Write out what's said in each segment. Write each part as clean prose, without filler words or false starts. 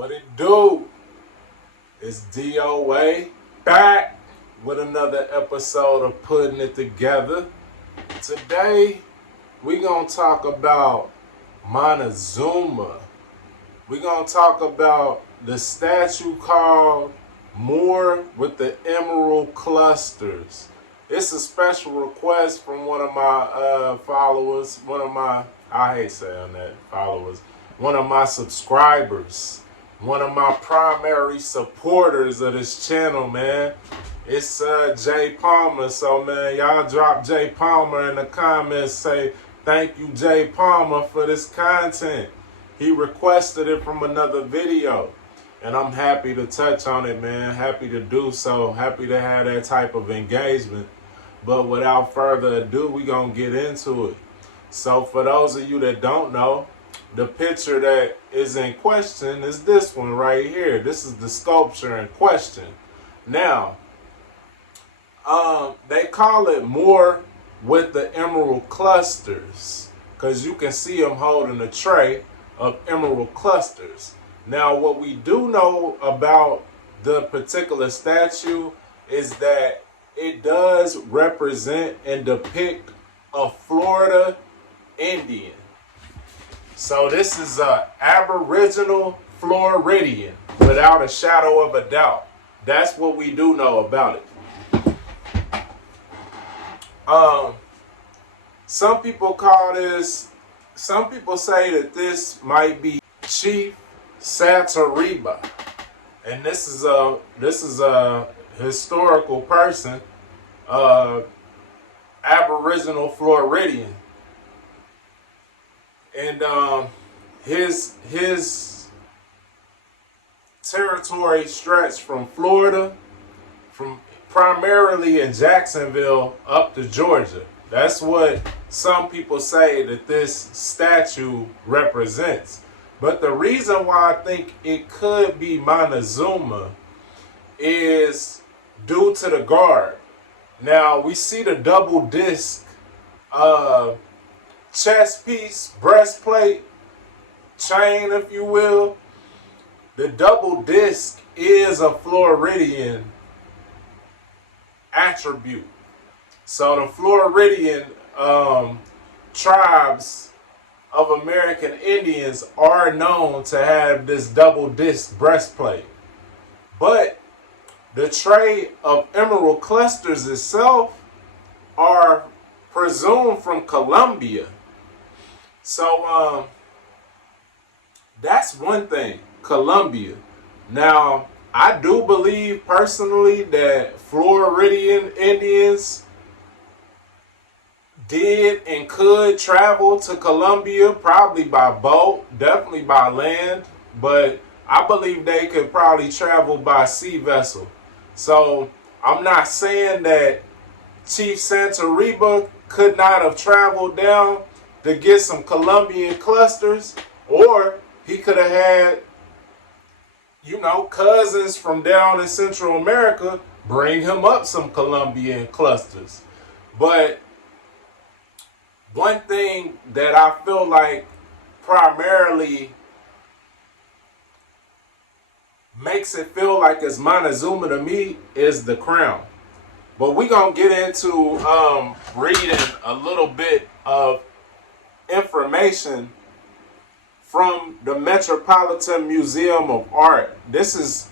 What it do? It's DOA back with another episode of Putting It Together. Today, we gonna talk about Montezuma. We gonna talk about the statue called Moor with the Emerald Clusters. It's a special request from one of my followers, I hate saying that, followers, one of my subscribers, one of my primary supporters of this channel, man. It's Jay Palmer. So, man, y'all drop Jay Palmer in the comments. Say, thank you, Jay Palmer, for this content. He requested it from another video. And I'm happy to touch on it, man. Happy to do so. Happy to have that type of engagement. But without further ado, we gonna get into it. So for those of you that don't know, the picture that is in question is this one right here. This is the sculpture in question. Now, they call it Moor with the Emerald Clusters because you can see him holding a tray of emerald clusters. Now, what we do know about the particular statue is that it does represent and depict a Florida Indian. So this is an Aboriginal Floridian, without a shadow of a doubt. That's what we do know about it. Some people say that this might be Chief Santoriba, and this is a historical person, Aboriginal Floridian, and his territory stretched from Florida, from primarily in Jacksonville up to Georgia. That's what some people say that this statue represents. But the reason why I think it could be Montezuma is due to the garb. Now, we see the double disc chest piece, breastplate, chain, if you will. The double disc is a Floridian attribute. So the Floridian tribes of American Indians are known to have this double disc breastplate. But the tray of emerald clusters itself are presumed from Colombia. So that's one thing, Colombia. Now, I do believe personally that Floridian Indians did and could travel to Colombia, probably by boat, definitely by land, but I believe they could probably travel by sea vessel. So I'm not saying that Chief Santoriba could not have traveled down to get some Colombian clusters, or he could have had, cousins from down in Central America bring him up some Colombian clusters. But one thing that I feel like primarily makes it feel like it's Montezuma to me is the crown. But we're going to get into reading a little bit of information from the Metropolitan Museum of Art. This is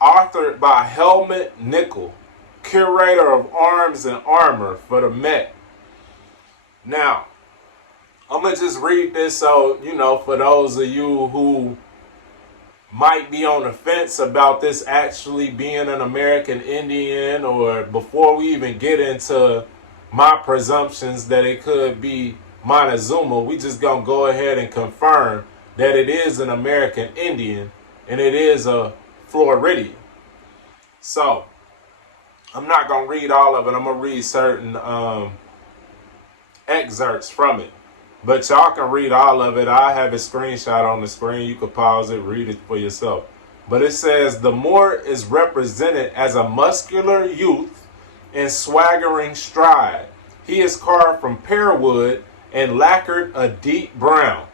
authored by Helmut Nickel, curator of arms and armor for the Met. Now, I'm going to just read this so, for those of you who might be on the fence about this actually being an American Indian, or before we even get into my presumptions that it could be Montezuma, we just going to go ahead and confirm that it is an American Indian and it is a Floridian. So, I'm not going to read all of it. I'm going to read certain excerpts from it, but y'all can read all of it. I have a screenshot on the screen. You can pause it, read it for yourself. But it says the Moor is represented as a muscular youth in swaggering stride. He is carved from pear wood and lacquered a deep brown.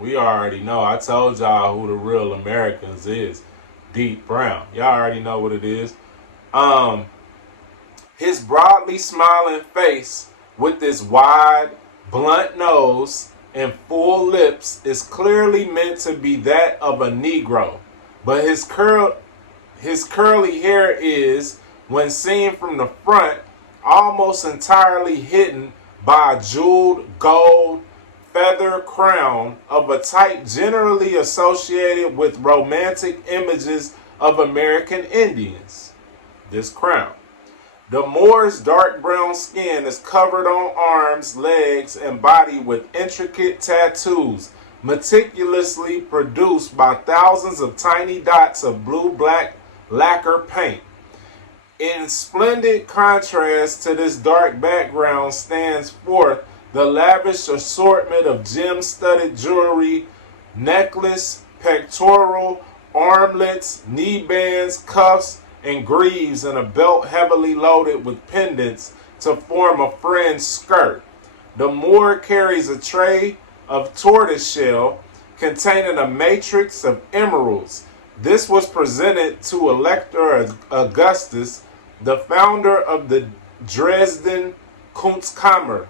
We already know. I told y'all who the real Americans is. Deep brown. Y'all already know what it is. His broadly smiling face with his wide, blunt nose and full lips is clearly meant to be that of a Negro. But his curly hair is, when seen from the front, almost entirely hidden by a jeweled gold feather crown of a type generally associated with romantic images of American Indians. This crown. The Moor's dark brown skin is covered on arms, legs, and body with intricate tattoos, meticulously produced by thousands of tiny dots of blue-black lacquer paint. In splendid contrast to this dark background stands forth the lavish assortment of gem-studded jewelry, necklace, pectoral, armlets, knee bands, cuffs, and greaves, and a belt heavily loaded with pendants to form a fringed skirt. The Moor carries a tray of tortoiseshell containing a matrix of emeralds. This was presented to Elector Augustus, the founder of the Dresden Kunstkammer,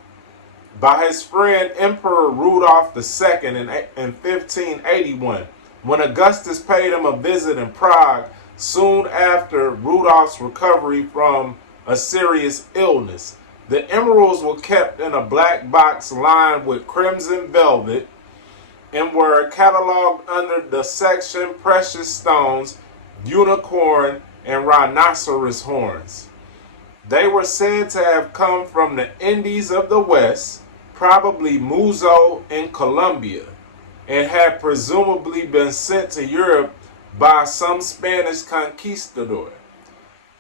by his friend Emperor Rudolph II in 1581. When Augustus paid him a visit in Prague soon after Rudolph's recovery from a serious illness, the emeralds were kept in a black box lined with crimson velvet and were cataloged under the section Precious Stones, Unicorn, and Rhinoceros Horns. They were said to have come from the Indies of the West, probably Muzo in Colombia, and had presumably been sent to Europe by some Spanish conquistador.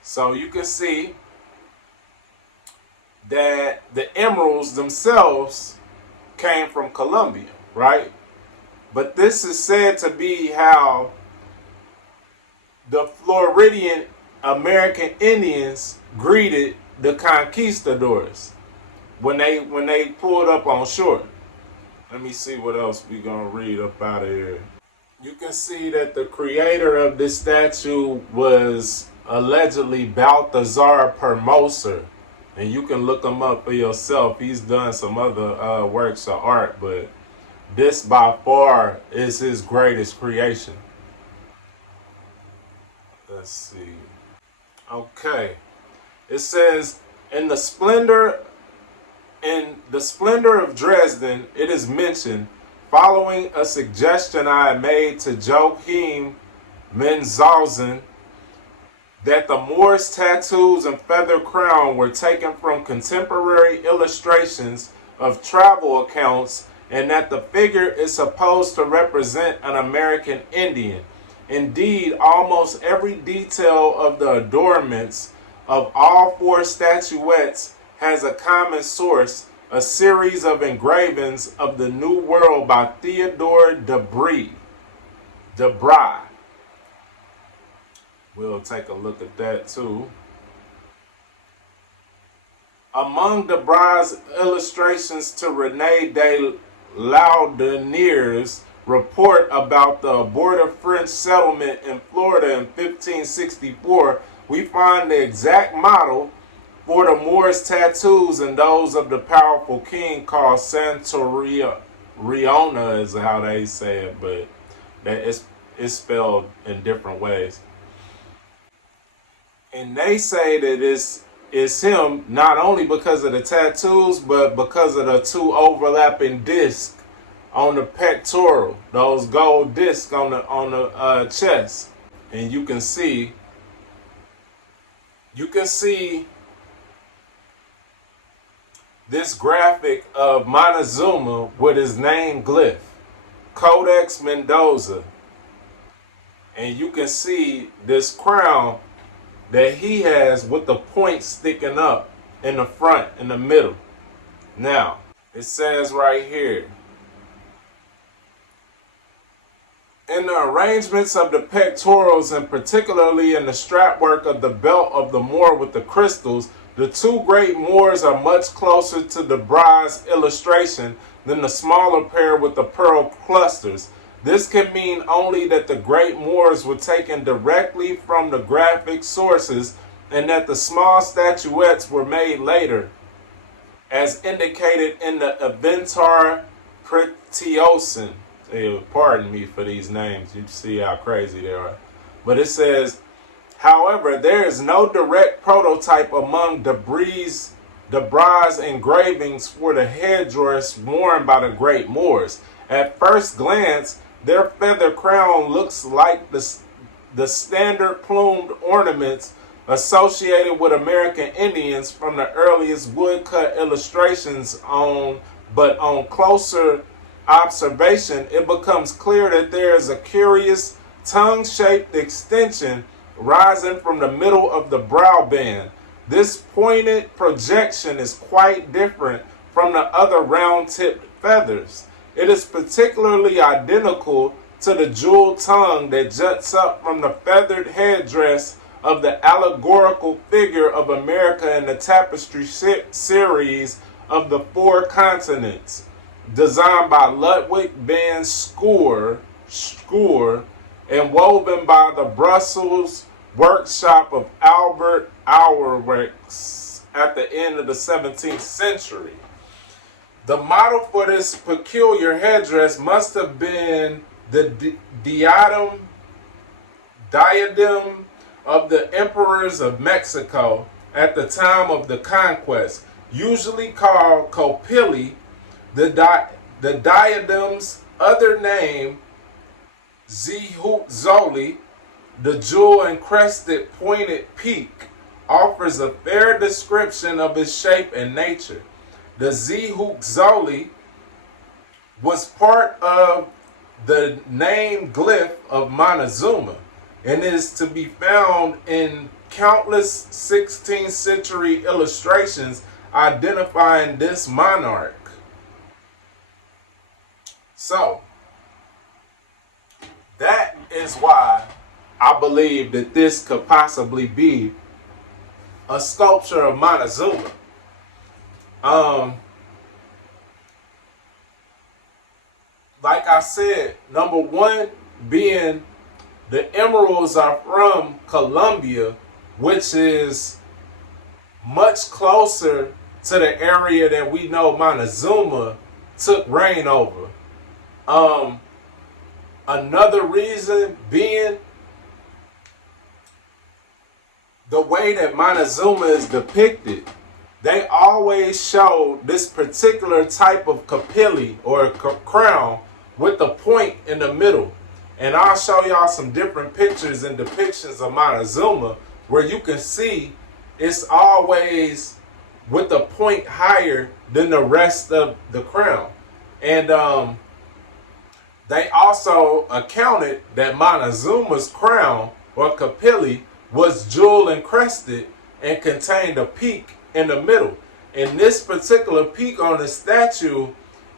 So you can see that the emeralds themselves came from Colombia, right? But this is said to be how the Floridian American Indians greeted the conquistadors when they pulled up on shore. Let me see what else we gonna read up out of here. You can see that the creator of this statue was allegedly Balthazar Permoser, and you can look him up for yourself. He's done some other works of art, but this by far is his greatest creation. Let's see. Okay. It says, in the splendor of Dresden, it is mentioned, following a suggestion I had made to Joachim Munchausen, that the Moor's tattoos and feather crown were taken from contemporary illustrations of travel accounts, and that the figure is supposed to represent an American Indian. Indeed, almost every detail of the adornments of all four statuettes has a common source, a series of engravings of the New World by Theodore Debray. We'll take a look at that too. Among Debray's illustrations to René de Laudonniere's report about the abortive French settlement in Florida in 1564, we find the exact model for the Moor's tattoos and those of the powerful king called Santoriona is how they say it, but it's spelled in different ways. And they say that it's him not only because of the tattoos, but because of the two overlapping discs on the pectoral, those gold discs on the chest. And you can see this graphic of Montezuma with his name glyph, Codex Mendoza. And you can see this crown that he has with the point sticking up in the front, in the middle. Now, it says right here, in the arrangements of the pectorals, and particularly in the strap work of the belt of the Moor with the crystals, the two great Moors are much closer to Debray's illustration than the smaller pair with the pearl clusters. This can mean only that the great Moors were taken directly from the graphic sources and that the small statuettes were made later, as indicated in the Inventar Pretiosin. Pardon me for these names, you see how crazy they are. But it says, however, there is no direct prototype among Debray's engravings for the headdress worn by the great Moors. At first glance, their feather crown looks like the standard plumed ornaments associated with American Indians from the earliest woodcut illustrations but on closer observation, it becomes clear that there is a curious tongue-shaped extension rising from the middle of the brow band. This pointed projection is quite different from the other round-tipped feathers. It is particularly identical to the jeweled tongue that juts up from the feathered headdress of the allegorical figure of America in the tapestry series of the Four Continents, designed by Ludwig van Schuur and woven by the Brussels workshop of Albert Auwerx at the end of the 17th century. The model for this peculiar headdress must have been the diadem of the emperors of Mexico at the time of the conquest, usually called copili. The diadem's other name, Zoli, the jewel-encrusted pointed peak, offers a fair description of its shape and nature. The Zoli was part of the name glyph of Montezuma and is to be found in countless 16th century illustrations identifying this monarch. So, that is why I believe that this could possibly be a sculpture of Montezuma. Like I said, number one being the emeralds are from Colombia, which is much closer to the area that we know Montezuma took reign over. Another reason being the way that Montezuma is depicted. They always show this particular type of capilli or crown with the point in the middle. And I'll show y'all some different pictures and depictions of Montezuma where you can see it's always with the point higher than the rest of the crown. And they also accounted that Montezuma's crown or capilli was jewel encrusted and contained a peak in the middle. And this particular peak on the statue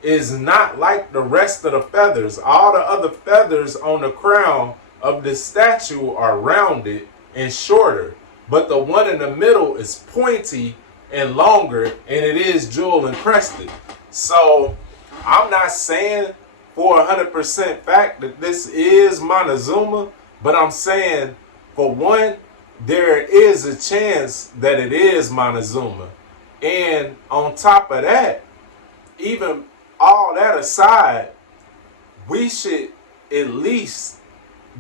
is not like the rest of the feathers. All the other feathers on the crown of this statue are rounded and shorter, but the one in the middle is pointy and longer, and it is jewel encrusted. So I'm not saying for 100% fact that this is Montezuma, but I'm saying for one, there is a chance that it is Montezuma. And on top of that, even all that aside, we should at least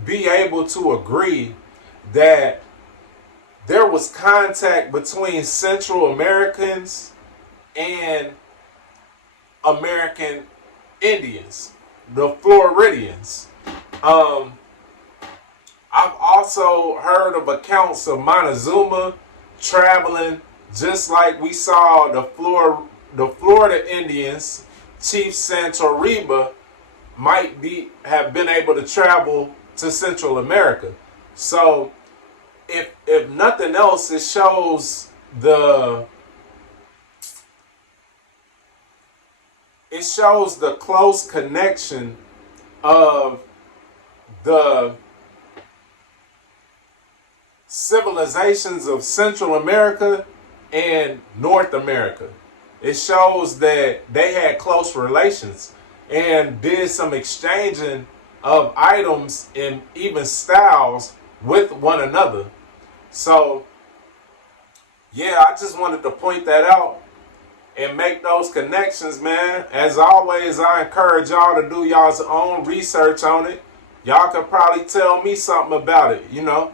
be able to agree that there was contact between Central Americans and American Indians, the Floridians. I've also heard of accounts of Montezuma traveling just like we saw the Florida Indians. Chief Santoriba might have been able to travel to Central America. So if nothing else, it shows the close connection of the civilizations of Central America and North America. it shows that they had close relations and did some exchanging of items and even styles with one another. So, yeah, I just wanted to point that out and make those connections, man. As always, I encourage y'all to do y'all's own research on it. Y'all could probably tell me something about it, you know.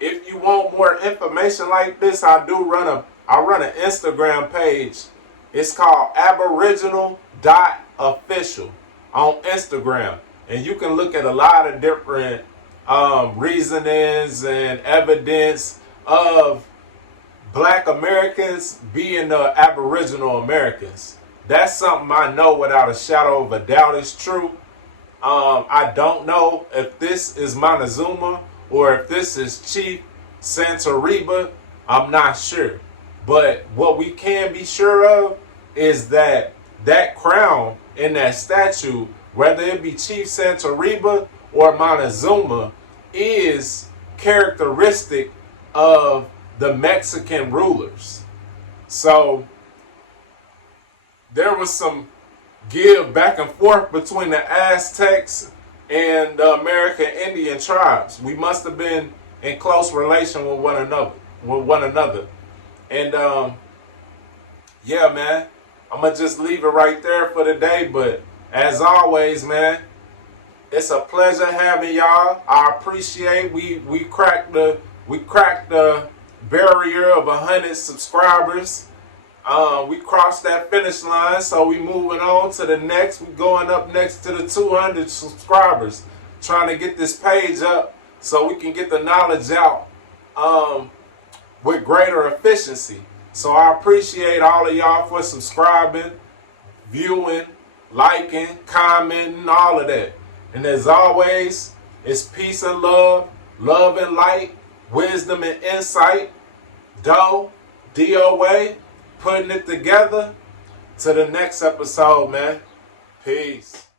If you want more information like this, I run an Instagram page. It's called aboriginal.official on Instagram. And you can look at a lot of different reasonings and evidence of Black Americans being the Aboriginal Americans. That's something I know without a shadow of a doubt is true. I don't know if this is Montezuma or if this is Chief Santoriba. I'm not sure. But what we can be sure of is that that crown in that statue, whether it be Chief Santoriba or Montezuma, is characteristic of the Mexican rulers. So there was some give back and forth between the Aztecs and the American Indian tribes. We must have been in close relation with one another. And yeah, man, I'm gonna just leave it right there for today. But as always, man, it's a pleasure having y'all. I appreciate we cracked the barrier of 100 subscribers. We crossed that finish line, so we moving on to the next. We going up next to the 200 subscribers, trying to get this page up so we can get the knowledge out with greater efficiency. So I appreciate all of y'all for subscribing, viewing, liking, commenting, all of that. And as always, it's peace and love, love and light, wisdom and insight, DOA, putting it together. To the next episode, man. Peace.